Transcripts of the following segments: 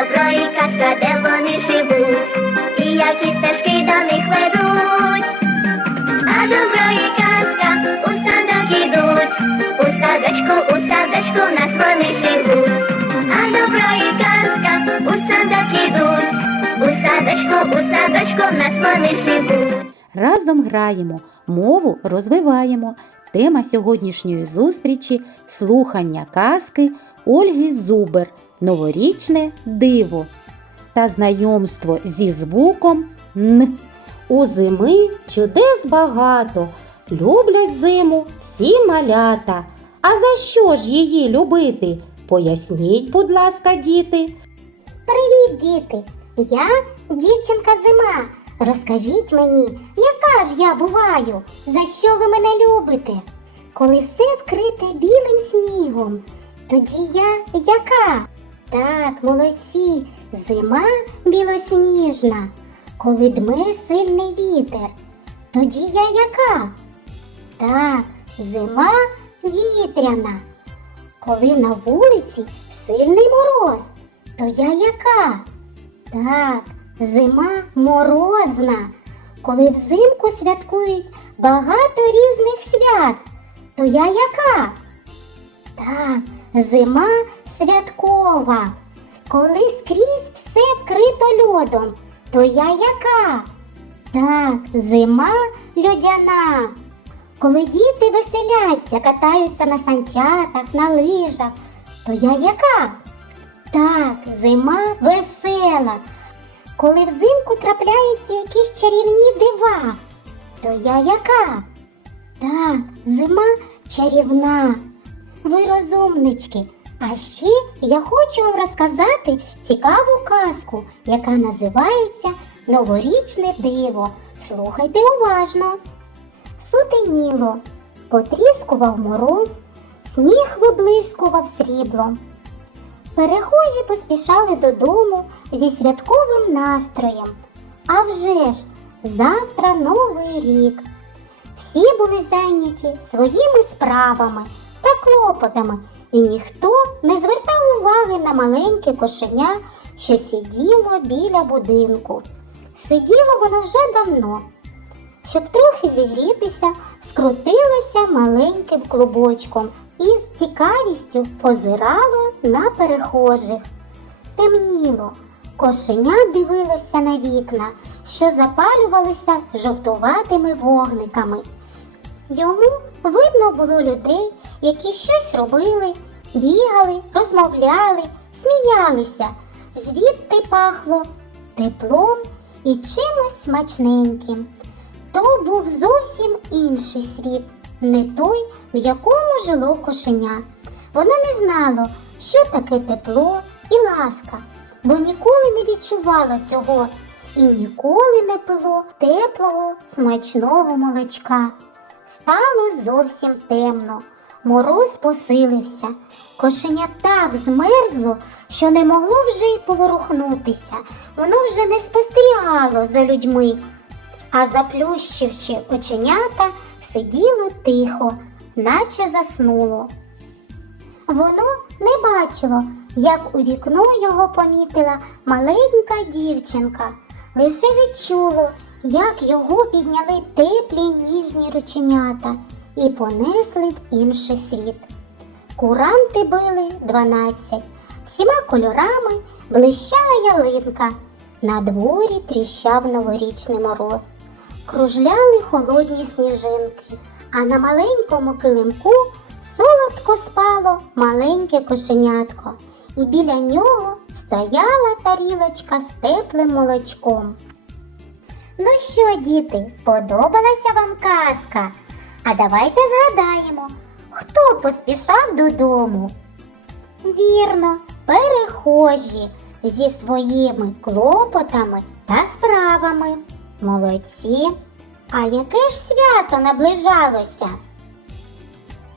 добро і де вони живуть, і які стежки до них ведуть. А добро і казка у садок ідуть, у садочку, у садочку в нас вони живуть. А добро і казка у садок ідуть, у садочку, у садочку в нас вони живуть. Разом граємо, мову розвиваємо. Тема сьогоднішньої зустрічі слухання казки Ольги Зубер Новорічне диво та знайомство зі звуком Н. У зими чудес багато. Люблять зиму всі малята. А за що ж її любити? Поясніть, будь ласка, діти. Привіт, діти! Я дівчинка зима. Розкажіть мені, яка ж я буваю? За що ви мене любите? Коли все вкрите білим снігом, тоді я яка? Так, молодці, зима білосніжна. Коли дме сильний вітер, тоді я яка? Так, зима вітряна. Коли на вулиці сильний мороз, то я яка? Так, зима морозна. Коли взимку святкують багато різних свят, то я яка? Так, зима святкова. Коли скрізь все вкрито льодом, то я яка? Так, зима льодяна. Коли діти веселяться, катаються на санчатах, на лижах, то я яка? Так, зима весела. Коли взимку трапляються якісь чарівні дива, то я яка? Так, зима чарівна. Ви розумнички. А ще я хочу вам розказати цікаву казку, яка називається Новорічне диво. Слухайте уважно. Сутеніло, потріскував мороз, сніг виблискував сріблом. Перехожі поспішали додому зі святковим настроєм. А вже ж, завтра новий рік. Всі були зайняті своїми справами клопотами, і ніхто не звертав уваги на маленьке кошеня, що сиділо біля будинку. Сиділо воно вже давно. Щоб трохи зігрітися, скрутилося маленьким клубочком і з цікавістю позирало на перехожих. Темніло, кошеня дивилося на вікна, що запалювалися жовтуватими вогниками. Йому видно було людей, які щось робили, бігали, розмовляли, сміялися. Звідти пахло теплом і чимось смачненьким. То був зовсім інший світ, не той, в якому жило кошеня. Воно не знало, що таке тепло і ласка, бо ніколи не відчувало цього і ніколи не пило теплого, смачного молочка. Стало зовсім темно. Мороз посилився. Кошеня так змерзло, що не могло вже й поворухнутися. Воно вже не спостерігало за людьми, а заплющивши оченята, сиділо тихо, наче заснуло. Воно не бачило, як у вікно його помітила маленька дівчинка, лише відчуло, як його підняли теплі ніжні рученята і понесли в інший світ. Куранти били дванадцять, всіма кольорами блищала ялинка. На дворі тріщав новорічний мороз. Кружляли холодні сніжинки, а на маленькому килимку солодко спало маленьке кошенятко, і біля нього стояла тарілочка з теплим молочком. Ну що, діти, сподобалася вам казка? А давайте згадаємо, хто поспішав додому. Вірно, перехожі зі своїми клопотами та справами. Молодці. А яке ж свято наближалося?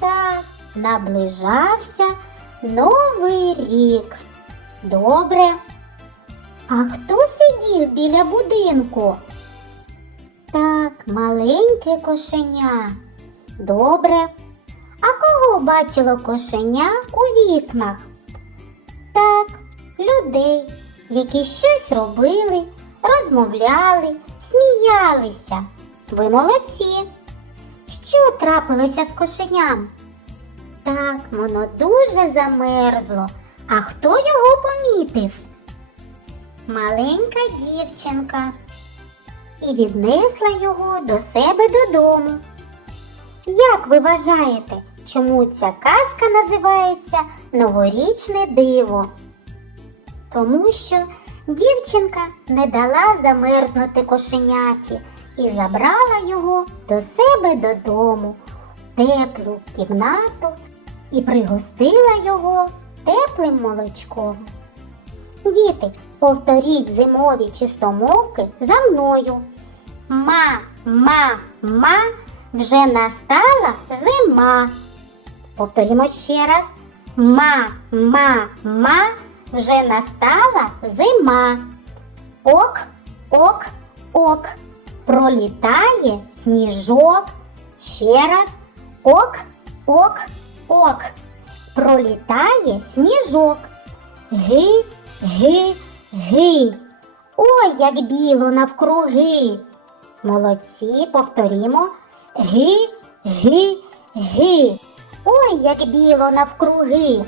Так, наближався Новий рік. Добре. А хто сидів біля будинку? Так, маленьке кошеня. Добре. А кого бачило кошеня у вікнах? Так, людей, які щось робили, розмовляли, сміялися. Ви молодці. Що трапилося з кошеням? Так, воно дуже замерзло. А хто його помітив? Маленька дівчинка. І віднесла його до себе додому. Як ви вважаєте, чому ця казка називається Новорічне диво? Тому що дівчинка не дала замерзнути кошеняті і забрала його до себе додому, в теплу кімнату і пригостила його теплим молочком. Діти, повторіть зимові чистомовки за мною. Ма, ма, ма, вже настала зима. Повторімо ще раз. Ма, ма, ма, вже настала зима. Ок, ок, ок. Пролітає сніжок. Ще раз. Ок, ок, ок. Пролітає сніжок. Ги, ги, ги. Ой, як біло навкруги. Молодці, повторімо. Ги, ги, ги. Ой, як біло навкруги.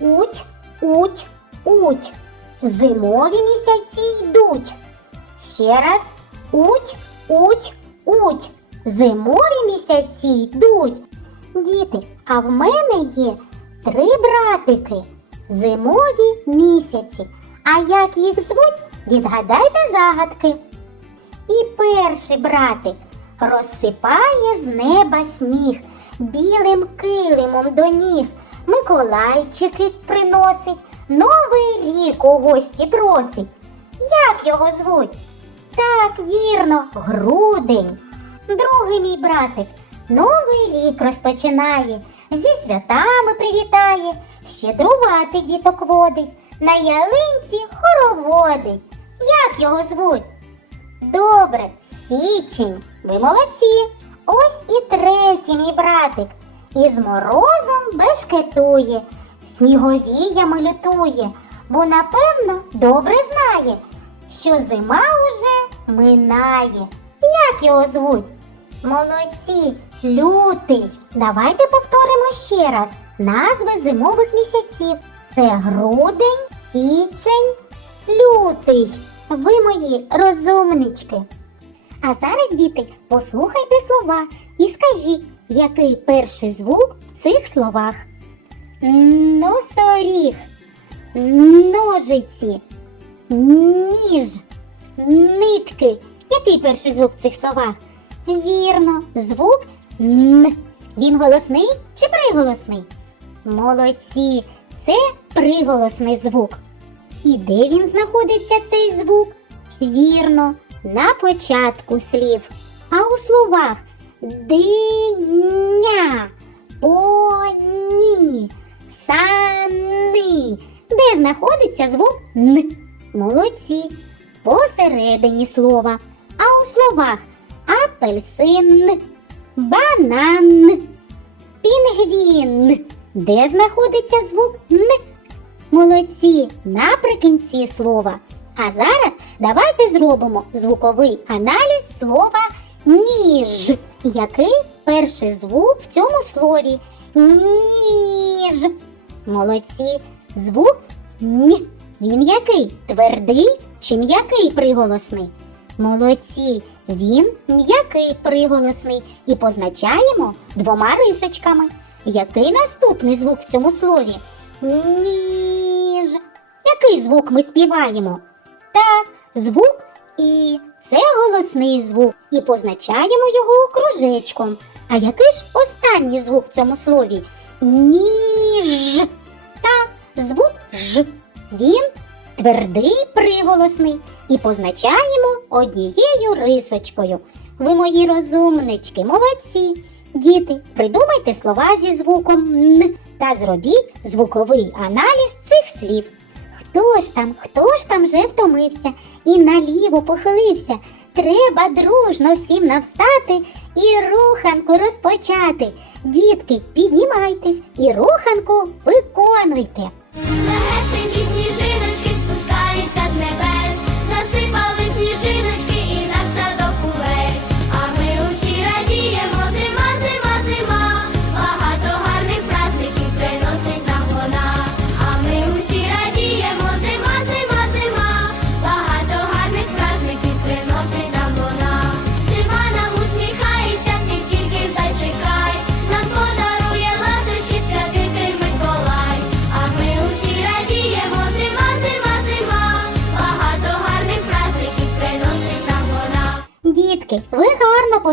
Уть, уть, уть. Зимові місяці йдуть. Ще раз. Уть, уть, уть. Зимові місяці йдуть. Діти, а в мене є три братики. Зимові місяці. А як їх звуть, відгадайте загадки. І перший братик розсипає з неба сніг, білим килимом до ніг. Миколайчики приносить, новий рік у гості просить. Як його звуть? Так, вірно, грудень. Другий мій братик новий рік розпочинає, зі святами привітає, щедрувати діток водить, на ялинці хороводить. Як його звуть? Добре, січень. Ви молодці. Ось і третій мій братик. Із морозом бешкетує, сніговіями лютує, бо напевно добре знає, що зима уже минає. Як його звуть? Молодці, лютий. Давайте повторимо ще раз назви зимових місяців. Це грудень, січень, лютий. Ви мої розумнички. А зараз, діти, послухайте слова і скажіть, який перший звук в цих словах. Носоріг, ножиці, ніж, нитки. Який перший звук в цих словах? Вірно, звук Н. Він голосний чи приголосний? Молодці, це приголосний звук. І де він знаходиться цей звук? Вірно, на початку слів. А у словах диня, поні, сани. Де знаходиться звук Н? Молодці. Посередині слова. А у словах апельсин, банан, пінгвін. Де знаходиться звук Н? Молодці наприкінці слова. А зараз давайте зробимо звуковий аналіз слова ніж. Який перший звук в цьому слові? Ніж. Молодці. Звук Н. Він який? Твердий чи м'який приголосний? Молодці. Він м'який приголосний і позначаємо двома рисочками. Який наступний звук в цьому слові? Ніж. Який звук ми співаємо? Так, звук І. Це голосний звук. І позначаємо його кружечком. А який ж останній звук в цьому слові? Ніж. Так, звук Ж. Він твердий приголосний. І позначаємо однією рисочкою. Ви мої розумнички, молодці. Діти, придумайте слова зі звуком Н та зробіть звуковий аналіз цих слів. Хто ж там, хто ж там вже втомився і наліво похилився? Треба дружно всім навстати і руханку розпочати. Дітки, піднімайтесь і руханку виконуйте.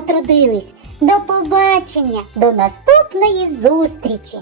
Гарно потрудились. До побачення, до наступної зустрічі!